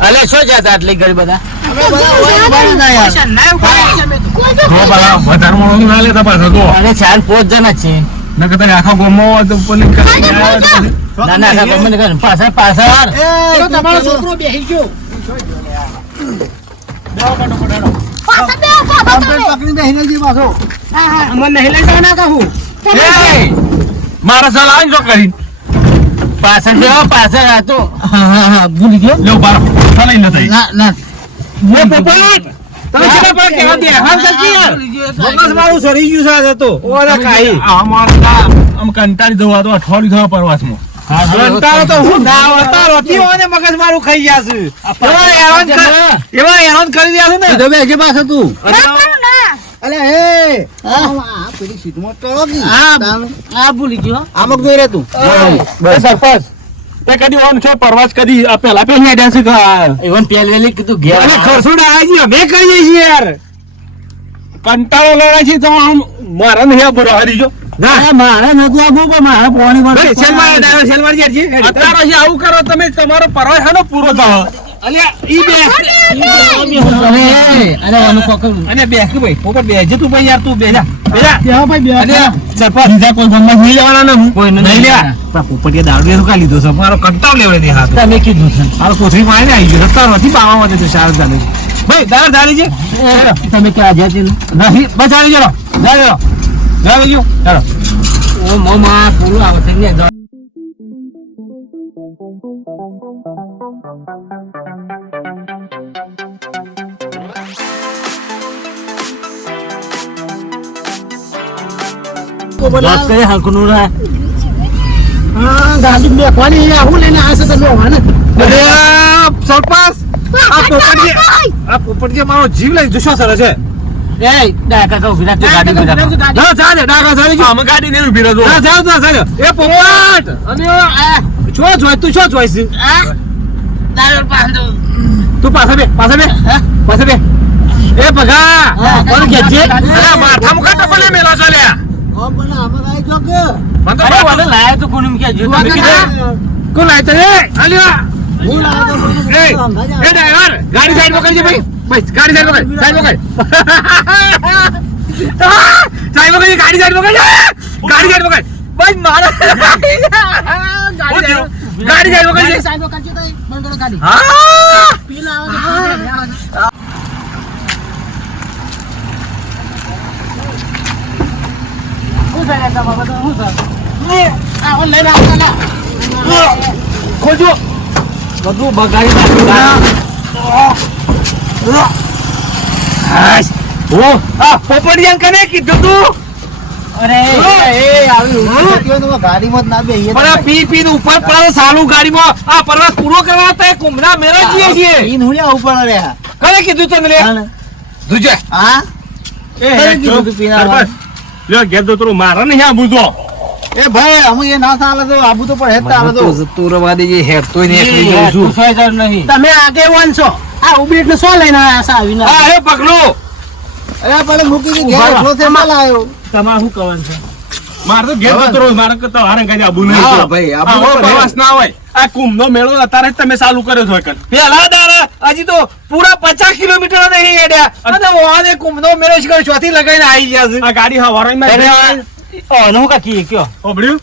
અલે શું જતા આટલી ઘડી બધા? પાછા અરે ચાર પાંચ જણા છે. આખા પછી. ના પેલો તું તમારો છોકરો બેસી ગયો. પાછો. મારા કરી. પાછળ પાછળ હતો હા હા હા ભૂલી ગયો. લો બાર ચાલી ન થઈ ના ના. એ પોપટ તમે કેટલા પર કેવા દે હા ચાલતી યાર મગજ મારું સરી ગયું છે તો. ઓરે કાઈ. આ મારા આમ કંટાળી જવા તો અઠવાડિયું થવા પરવાસમાં. કંટાળો તો હું ના અવતારો થી ઓને મગજ મારું ખાઈ ગયા છે. એવા હેરાન કર- એવા હેરાન કરી રહ્યા છે ને. તમે બેસજે પાછો તું. અરે અલ્યા, એ, આ પેલી સીટમાં ચડો આ આ ભૂલી ગયો આમાં જોઈ તું? બસ. સરપંચ તે કદી ઓન છે પરવાસ કદી આ પેલા પેલા ડાન્સ એવન પહેલવેલી કીધું ઘેર અને ખરસુડા આવી ગયા મેં કરીએ છીએ યાર. કંટાળો લેવા છે તો આમ મારા બરો હારી ગયો ના. મારે નતું આપવું પણ મારે પાણી. અત્યારે આવું કરો તમે તમારો પરવાસ પૂરો થાવ અલ્યા ઈ બે ભાઈ પોપટ બે તું ભાઈ યાર તું બે જા બે જા કેવો ભાઈ બે સરપંચ બીજા કોઈ ગમત નહીં લેવાના ને હું નહીં. દારૂ શું લીધો છે મારો કંટાળ લેવડે નહીં હાથ તમે કીધું છે મારો કોથળી પાણી આવી ગયો રસ્તા નથી પાવા માટે તો શારદ દાદા ભાઈ દાર ધારી છે તમે ક્યાં જ્યાં છે નહીં બસ જરો ચાલો ઓ મોમાં પૂરું આવે છે ને દોસ્ત કઈ હકનું ના હા ગાડી બેસવાની છે. હું લઈને છું તમે વાને. અરે સરપંચ આ પોપટજી આ પોપટજી મારો જીવ લઈ જશો સર છે. એ ડાકા કહું વિરાટ ગાડી ગાડી. બધા ના ચાલે ડાકા ચાલે જો અમે ગાડી નહીં ઊભી રહેતો ના ચાલ ના ચાલે એ પોપટ! અને છો જોઈ તું શું જોઈશ દારૂ પાંદો તું પાછા બે પાછા બે. પાછા બે. એ પગા કોણ કે છે? માથા મુકા તો કોને મેલો ચાલ્યા કોણ લાય એ આલ્યો એ એ. ડ્રાઈવર ગાડી સાઈડમાં ભાઈ. ભાઈ ગાડી સાઈડમાં સાઈડમાં સાઈડમાં ગાડી સાઈડમાં ગાડી સાઈડમાં ભાઈ મારા ગાડી સાઈડ ગાડી સાઈડ તો બંધ કરો ગાડી. હા. પેલા આવે છે, પેલા આવે છે. શું છે યાર તમારે બધું? શું છે? આ ઓન લઈને આવો ને. ખોજો બધું બગાડી કને કીધું તું ગાડીમાં ના પી પી ઉપર પડે સાલું ગાડીમાં આ પ્રવાસ પૂરો કરવા હતા કુંભના મેળા જઈએ છીએ ઉપર. કને કીધું તને લે? દુજે હા? એ કીધું પીના લ્યો ઘેર તો તું મારા નહીં આ બુધો. એ ભાઈ અમે એ ના ચાલે તો આબુ તો પણ હેતા ચાલે તો. તું રવા દેજે ને તો તું છું. જણ નહીં. તમે આગેવાન છો. આ ઊભી એટલે શું લઈને આયા સા આવીને. હા એ પકડો. અરે પણ મૂકી દી ઘેર. એકલો છે માલ આવ્યો. તમારે શું કરવાનું છે? મારે તો ઘેર જતો રહો મારે તો હારે કઈ આબુ નહીં ભાઈ, આબુ આવો પ્રવાસ ના હોય. આ કુંભ નો મેળો અત્યારે જ તમે ચાલુ કર્યો છો. પેલા દાડા હજી તો પૂરા પચાસ કિલોમીટર નહીં હેડ્યા. અને વાહને કુંભનો મેળો શિખર ચોથી લગાઈને આવી ગયા છે. આ ગાડી હવારમાં ઓનું કાકી કયો? ઓબડ્યું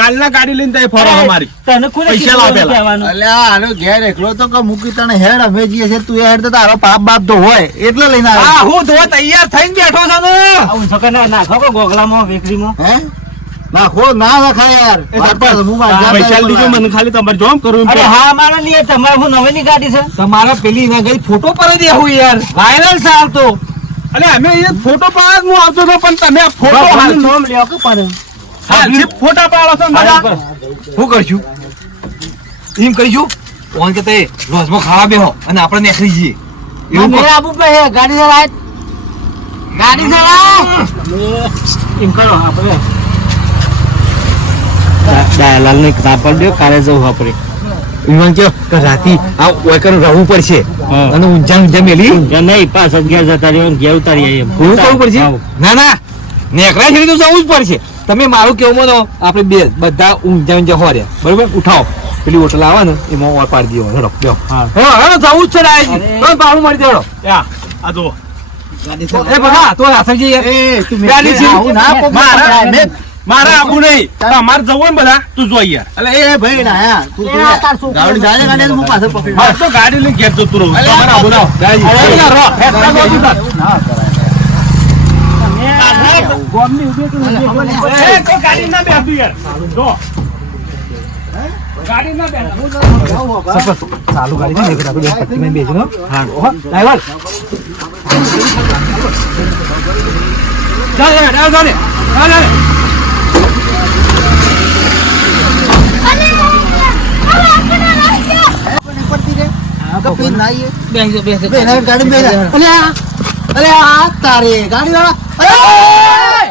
કાલના ગાડી લઈને તઈ ફરો અમારી. તને કોને પૈસા કીધું લાવ પેલા. કહેવાનું? અલ્યા આનો ઘેર એકલો તો કે મૂકી તને હેડ અમે જીએ છે તું હેડ તો તારો પાપ બાપ તો હોય એટલે લઈને આ આવ્યો. હું તો તૈયાર થઈને બેઠો છું ને. હું કરીને નાખો ગોગલામાં વેકરીમાં? હે? નાખો ના રખાય યાર. હું મારી પૈસા દીધો મને ખાલી તમારે જોમ કરું એમ અરે હા મારા લીએ તમારે હું નવેની ગાડી છે. તમારા પેલી ના ગઈ ફોટો પાડી દેવું યાર. વાયરલ છે આવતો અલે અમે એ ફોટો પાડ હું આવતો હતો પણ તમે ફોટો નામ લ્યો કે પણ હાલ જે ફોટા પાડો છો ને બધા. કરશું? એમ કરીશું? ઓન કે તે રોજમાં ખાવા બેહો અને આપણે નેખરી જઈએ. એવું મેં કહો. આપવું પડે ગાડી ચલાય ગાડી ચલાય એમ કરો આપણે. દયાલાલ ને પર દો કાલે જવું આપણે વિમાન કયો? કે રાતી આ ઓયકર રહેવું પડશે. અને ઊંચા મેલી. નહીં પાસ અગિયાર જતા રહ્યો ઘેર ઉતારી એમ. એવું કરવું પડશે? ના ના. નેકળા છે તો જવું જ પડશે. તમે મારું કેવું માનો આપણે બે બધા ઊંઝા ઊંઝા હોર્યા બરોબર? ઉઠાવો પેલી હોટલ આવે ને એમાં ઓર પાડી દો હેડો બેહો. હા. હેડો જવું જ છે ડાયરેક્ટ. તમે ભાડું મારી દેડો આ જુઓ. એ બધા તો રાસણજી યાર. એ તું ગાડી છે. ના મારા- મેં- મારે આબુ નહીં. તમારે જવું ને બધા તું જો યાર અલે એ ભાઈ ના તું ગાડી જાય ગાડી હું પાસે પકડી તો ગાડી લઈને ઘેર જતું રહું. અલે આબુ ના. અરે, રો. ગાડી હેડતા ગો તું ના ગોમની હતી, એ, કોઈ ગાડી ના યાર. જો. બેસતું ચાલુ ગાડી છે ને એટલે આપણે બે પટ્ટીમાં બેસીને, હા, ડ્રાઈવર. ચાલ, ચાલ, ચાલ, ચાલ, ચાલ, ચાલ. પડતી રે કે પેન ના આઈએ બેસજો, બેસજો. બે ના ગાડી તારે ગાડી વાળા